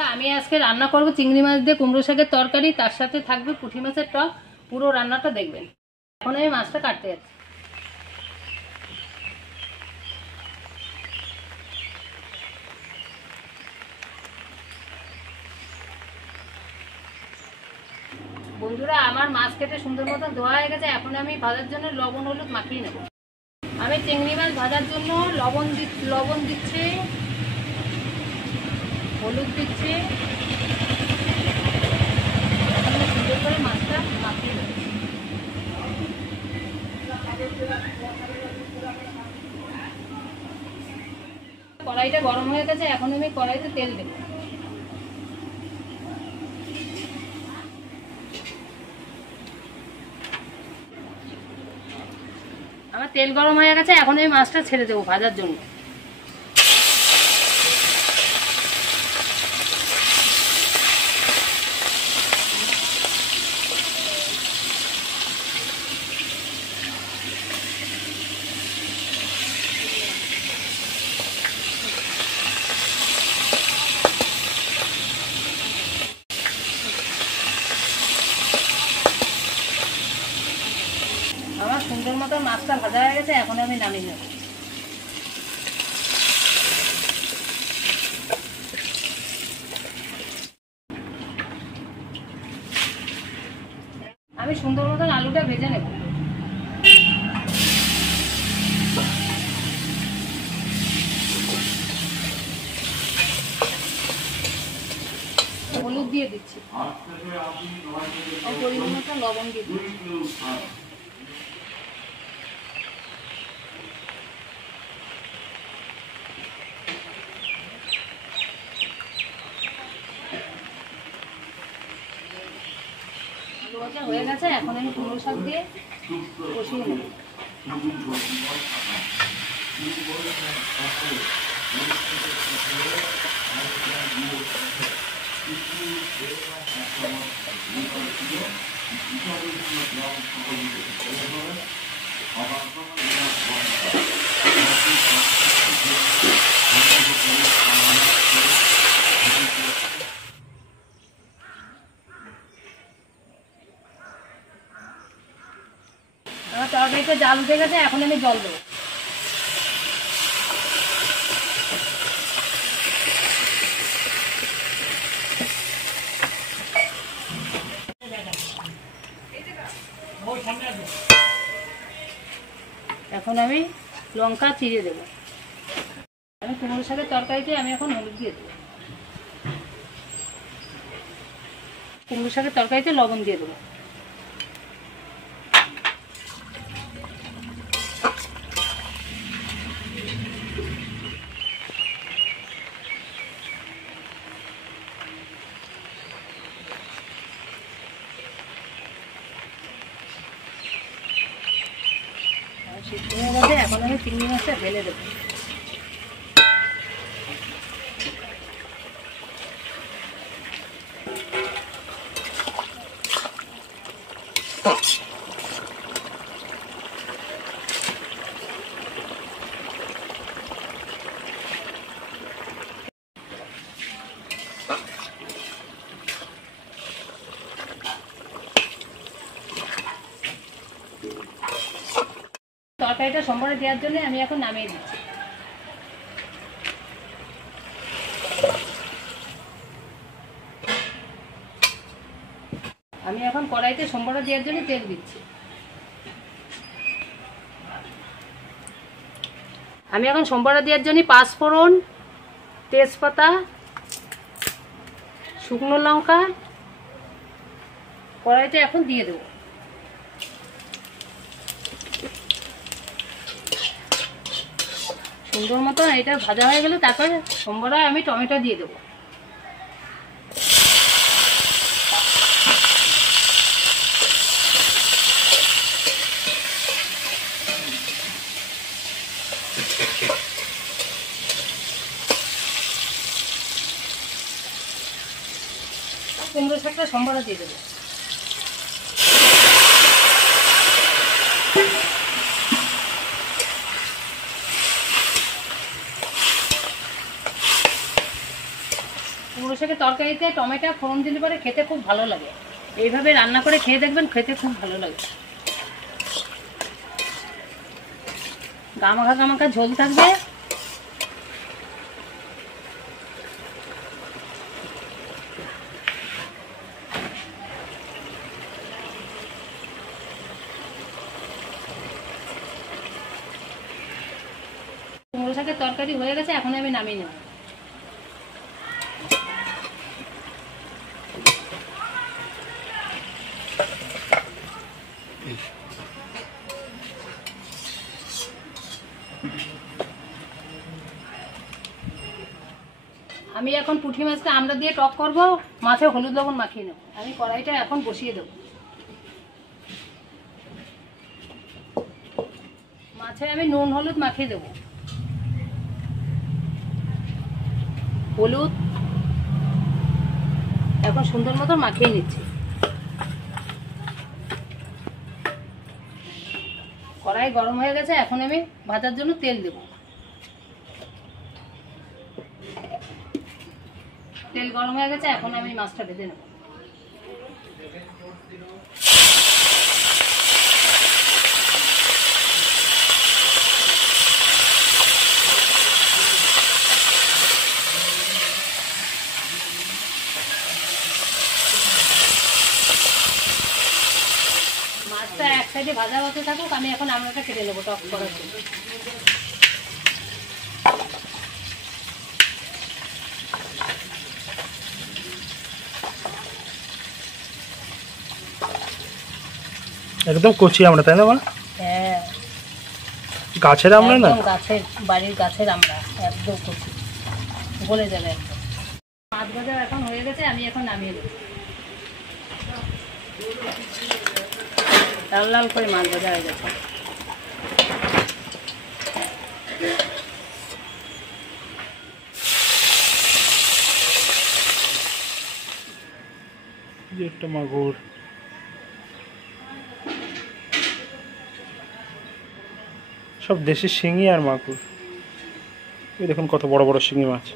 বন্ধুরা আমি আজকে রান্না করব চিংড়ি মাছ দিয়ে কুমড়ো শাকের তরকারি, তার সাথে থাকবে পুঁটি মাছের টক। পুরো রান্নাটা দেখবেন। এখন আমি মাছটা কাটতে যাচ্ছি। বন্ধুরা আমার মাছ কেটে সুন্দর মতন ধোয়া হয়ে গেছে। এখন আমি ভাজার জন্য লবণ হলুদ মাখিয়ে নেব। আমি চিংড়ি মাছ ভাজার জন্য লবণ দিচ্ছি, হলুদ দিচ্ছি, সুন্দর করে মাছটা মাখিয়ে নেব। কড়াইটা গরম হয়ে গেছে, এখন আমি কড়াইতে তেল দেব। আমার তেল গরম হয়ে গেছে, এখন আমি মাছটা ছেড়ে দেবো ভাজার জন্য। আমার সুন্দর মতো মাছটা ভাজা হয়ে গেছে, এখন আমি নামিয়ে নেব। আমি সুন্দর মতন আলুটা ভেজে নেব। হলুদ দিয়ে দিচ্ছি, পরিমাণ মতো লবণ দিয়ে দিচ্ছি। ভাজা হয়ে গেছে, এখন আমি কুমড়ো শাক দিয়ে কষিয়ে নেব। আমার তরকারিতে জাল উঠে গেছে, এখন আমি জল দেবো। এখন আমি লঙ্কা চিড়ে দেবো। আমি কুমড়ো শাকের তরকারিতে আমি এখন হলুদ দিয়ে দেবো। কুমড়ো শাকের তরকারিতে লবণ দিয়ে দেবো। সিদ্ধ হয়ে গেছে, এখন আমি চিংড়ি মাছটা ঢেলে দেবো। তরকারিটা সম্বরে দেওয়ার জন্য আমি এখন নামিয়ে দিচ্ছি। আমি এখন কড়াইতে সম্বরে দেওয়ার জন্য তেল দিচ্ছি। আমি এখন সম্বরে দেওয়ার জন্য পাঁচফোড়ন, তেজপাতা, শুকনো লঙ্কা কড়াইতে এখন দিয়ে দেবো। সুন্দর মতো এটা ভাজা হয়ে গেলে তারপরে সম্বরে আমি টমেটো দিয়ে দেবো। কুমড়ো শাকটা সম্বরে দিয়ে দেবো। কুমড়ো শাকের তরকারিতে টমেটো ফোড়ন দিলে পরে খেতে খুব ভালো লাগে। এইভাবে রান্না করে খেয়ে দেখবেন, খেতে খুব ভালো লাগে। গামাখা গামাখা ঝোল থাকবে। কুমড়ো শাকের তরকারি হয়ে গেছে, এখন আমি নামিয়ে নেব। আমি এখন পুঁটি মাছটা আমরা দিয়ে টক করব, মাছে হলুদ লবণ মাখিয়ে নেব। আমি কড়াইটা এখন বসিয়ে দেব। মাছে আমি নুন হলুদ মাখিয়ে দেব। হলুদ এখন সুন্দর মতো মাখিয়ে নিচ্ছি। কড়াই গরম হয়ে গেছে, এখন আমি ভাজার জন্য তেল দেব। তেল গরম হয়ে গেছে, এখন আমি মাছটা ভেজে নেব। মাছটা এক সাইডে ভাজা হতে থাকুক, আমি এখন আমড়াটা কেটে নেবো টক করার জন্য। একদম কচি আমরা, তাই না? হ্যাঁ, গাছের আমরা না, গাছের বাড়ির গাছের আমরা, একদম কচি, গলে যাবে একদম। মাছ ভাজা এখন হয়ে গেছে, আমি এখন নামিয়ে দেবো। লাল লাল করে মাছ ভাজা হয়ে গেছে। একটা মাগুর, সব দেশি শিঙি আর মাগুর। এই দেখুন কত বড় বড় শিঙি মাছ।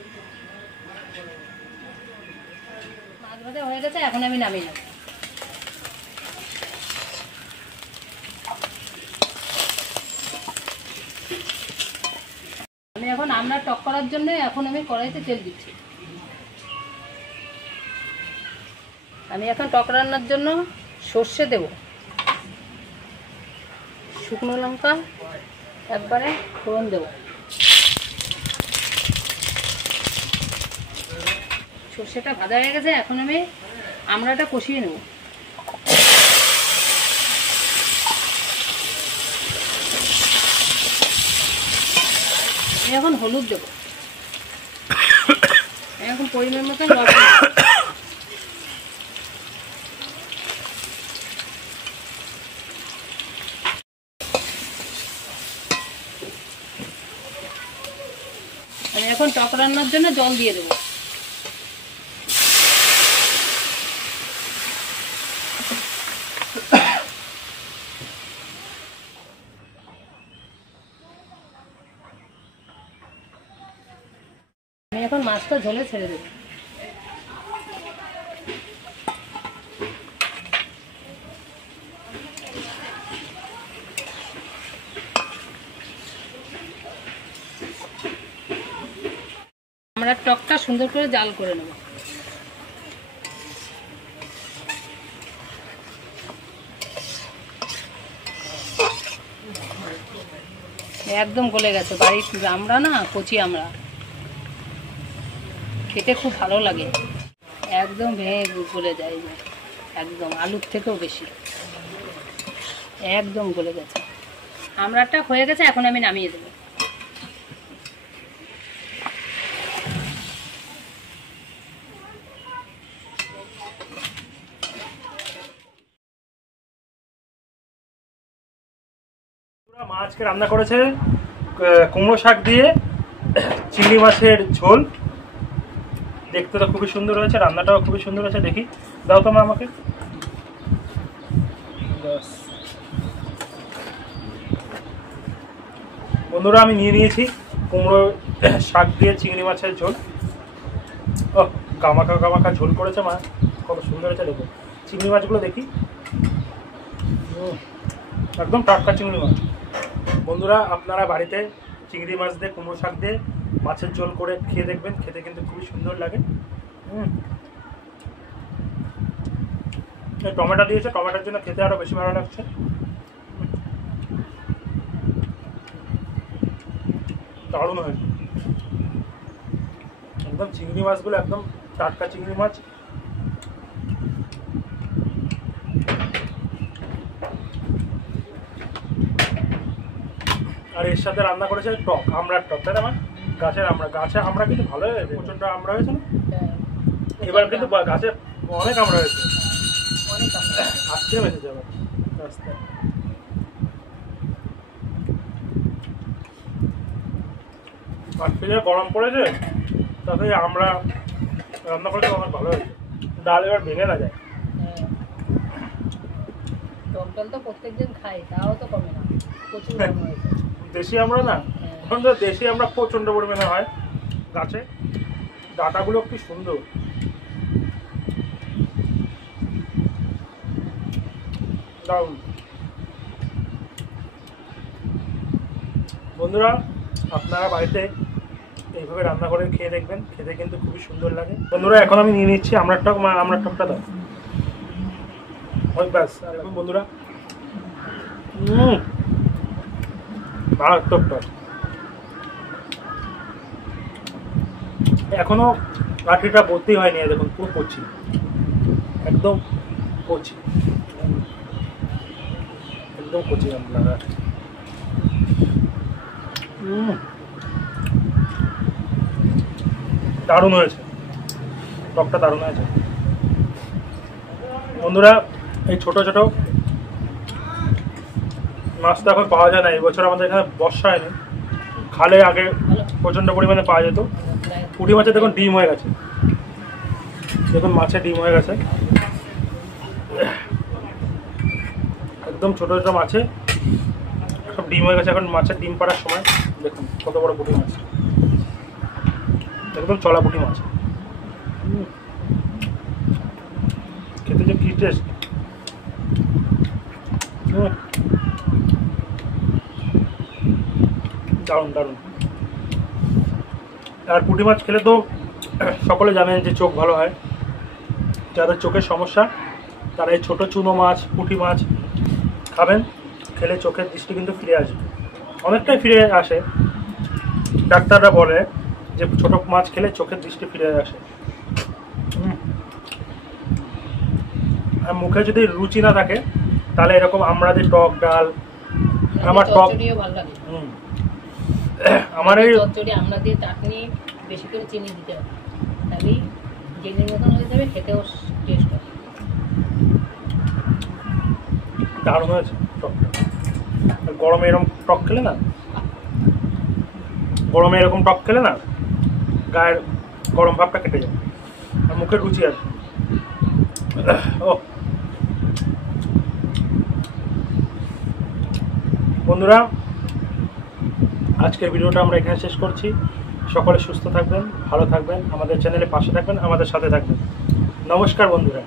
মাছ ভাজা হয়ে গেছে, এখন আমি নামিয়ে নেব। আমি এখন আমরা টক করার জন্য এখন আমি কড়াইতে তেল দিচ্ছি। আমি এখন টক রান্নার জন্য সর্ষে দেব, শুকনো লঙ্কা একবারে ফোড়ন দেব। সর্ষেটা ভাজা হয়ে গেছে, এখন আমি আমড়াটা কষিয়ে নেব। আমি এখন হলুদ দেব, এখন পরিমাণ মতো লবণ। আমি এখন টক রান্নার জন্য জল দিয়ে দেবো। আমি এখন মাছটা ঝোলে ছেড়ে দেবো। আমরা টকটা সুন্দর করে জাল করে নেব। একদম গলে গেছে, বাড়ির আমরা না কচি আমরা, খেতে খুব ভালো লাগে, একদম ভেঙে গলে যায়, একদম আলুর থেকেও বেশি, একদম গলে গেছে। আমড়াটা হয়ে গেছে, এখন আমি নামিয়ে দেবো। মা আজকে রান্না করেছে কুমড়ো শাক দিয়ে চিংড়ি মাছের ঝোল। দেখতে তো খুবই সুন্দর হয়েছে, রান্নাটাও খুবই সুন্দর হয়েছে। দেখি, দাও তো মা আমাকে। বন্ধুরা, আমি নিয়ে নিয়েছি কুমড়ো শাক দিয়ে চিংড়ি মাছের ঝোল। ও গামাখা গামাখা ঝোল করেছে মা, কত সুন্দর হয়েছে দেখো। চিংড়ি মাছগুলো দেখি, একদম টাটকা চিংড়ি মাছ। বন্ধুরা আপনারা বাড়িতে চিংড়ি মাছ দিয়ে কুমড়ো শাক দিয়ে মাছের ঝোল করে খেয়ে দেখবেন, খেতে কিন্তু খুবই সুন্দর লাগে। টমেটো দিয়েছে, টমেটোর জন্য খেতে আরো বেশি ভালো লাগছে। দারুণ হয়েছে একদম। চিংড়ি মাছগুলো একদম টাটকা চিংড়ি মাছ। আর এর সাথে রান্না করেছে টক, আমড়ার টক, তাই না আমার গাছের আমরা, গাছে আমরা কিন্তু ভালো হয়েছে, প্রচন্ড আমরা হয়েছে না এবার, কিন্তু গাছে অনেক আমরা হয়েছে, আজকে বেঁচেছে আবার রাস্তায়। আজকে যে গরম পড়েছে তাতে আমরা রান্না করতে অনেক ভালো হয়েছে। ডাল এবার ভেঙে না যায়। টক ডাল তো প্রত্যেকদিন খাই, তাও তো কমে না, প্রচুর গরম হয়েছে। দেশি আমরা না, এখন তো দেশি আমরা প্রচন্ড পরিমাণে হয় গাছে, ডাটাগুলো কি সুন্দর। দারুণ। বন্ধুরা আপনারা বাড়িতে এইভাবে রান্না করে খেয়ে দেখবেন, খেতে কিন্তু খুবই সুন্দর লাগে। বন্ধুরা এখন আমি নিয়ে নিচ্ছি আমড়ার টক, মা আমড়ার টকটা দাও। ওই ব্যাস। আর এখন বন্ধুরা মারাত্মক টক, এখনো লাঠিটা ভর্তি হয়নি, দেখুন পুরো কচি, একদম কচি, একদম কচি আমড়া। দারুণ হয়েছে টকটা, দারুণ হয়েছে। বন্ধুরা এই ছোট ছোট মাছ তো এখন পাওয়া যায় না, এই বছর আমাদের এখানে বর্ষা হয়নি, খালে আগে প্রচন্ড পরিমাণে পাওয়া যেত। পুঁটি মাছের দেখুন ডিম হয়ে গেছে, দেখুন মাছের ডিম হয়ে গেছে, একদম ছোট ছোট মাছে সব ডিম হয়ে গেছে। এখন মাছের ডিম পাড়ার সময়, দেখুন কত বড় পুঁটি মাছ, একদম চলা পুঁটি মাছ, খেতে যে কি টেস্ট। দারুণ দারুণ। আর পুঁটি মাছ খেলে তো সকলে জানেন যে চোখ ভালো হয়, যাদের চোখের সমস্যা তারা এই ছোটো চুনো মাছ, পুঁটি মাছ খাবেন, খেলে চোখের দৃষ্টি কিন্তু ফিরে আসবে, অনেকটাই ফিরে আসে। ডাক্তাররা বলে যে ছোটো মাছ খেলে চোখের দৃষ্টি ফিরে আসে। আর মুখে যদি রুচি না থাকে তাহলে এরকম আমরা যে টক ডাল, আমার টক ভালো লাগে, আমার এই চচ্চড়ি আমরা দিয়ে চাটনি বেশি করে চিনি দিতে হবে, তাহলেই চিনির মতন হয়ে যাবে, খেতেও টেস্ট হবে। দারুণ হয়েছে টকটা। গরমে এরকম টক খেলে না, গরমে এরকম টক খেলে না গায়ের গরম ভাবটা কেটে যায় আর মুখের রুচি আসবে। ও বন্ধুরা আজকের ভিডিওটা আমরা এখানে শেষ করছি। সকলে সুস্থ থাকবেন, ভালো থাকবেন, আমাদের চ্যানেলে পাশে থাকবেন, আমাদের সাথে থাকবেন। নমস্কার বন্ধুরা।